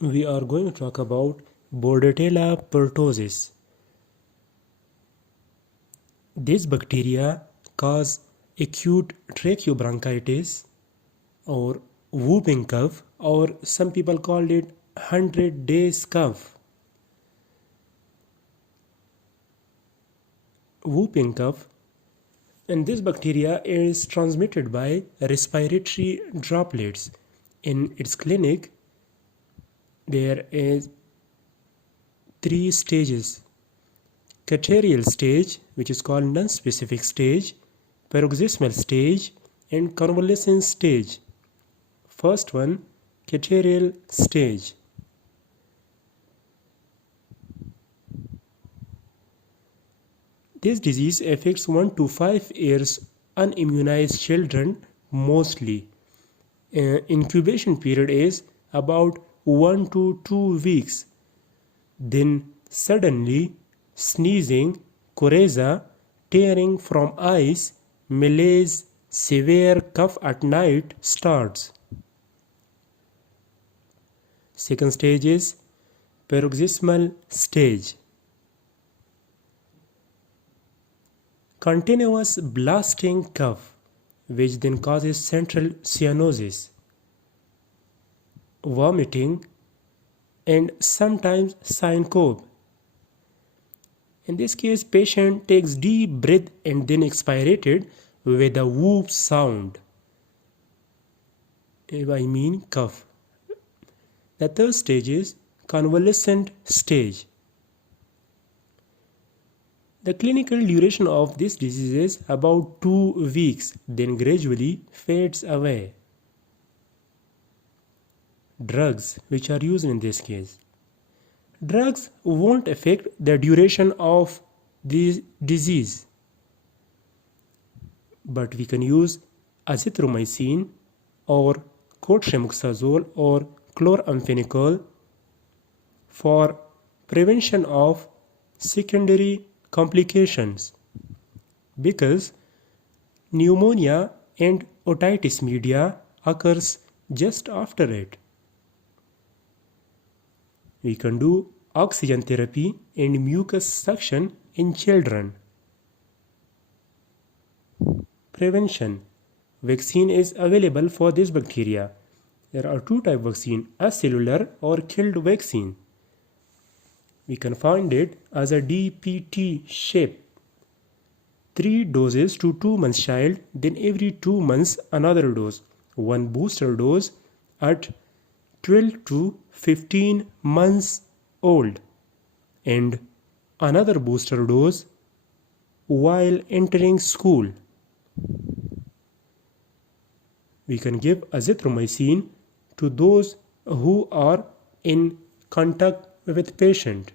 we are going to talk about Bordetella pertussis. This bacteria cause acute tracheobronchitis or whooping cough, or some people call it 100 days cough. Whooping cough, and this bacteria is transmitted by respiratory droplets. In its clinic, there is three stages: catarrhal stage, which is called non-specific stage, paroxysmal stage, and convalescence stage. First one, catarrhal stage. This disease affects 1 to 5 years unimmunized children mostly. Incubation period is about 1 to 2 weeks. Then suddenly sneezing, coryza, tearing from eyes, malaise, severe cough at night starts. Second stage is paroxysmal stage. Continuous blasting cough, which then causes central cyanosis, vomiting, and sometimes syncope. In this case, patient takes deep breath and then expirated with a whoop sound. I mean cough. The third stage is convalescent stage. The clinical duration of this disease is about 2 weeks, then gradually fades away. Drugs which are used in this case. Drugs won't affect the duration of the disease, but we can use azithromycin or cotrimoxazole or chloramphenicol for prevention of secondary complications, because pneumonia and otitis media occurs just after it. We can do oxygen therapy and mucus suction in children. Prevention. Vaccine is available for this bacteria. There are two types of vaccine, acellular or killed vaccine. We can find it as a DPT shape. 3 doses to 2 months child, then every 2 months another dose. One booster dose at 12 to 15 months old, and another booster dose while entering school. We can give azithromycin to those who are in contact with patient.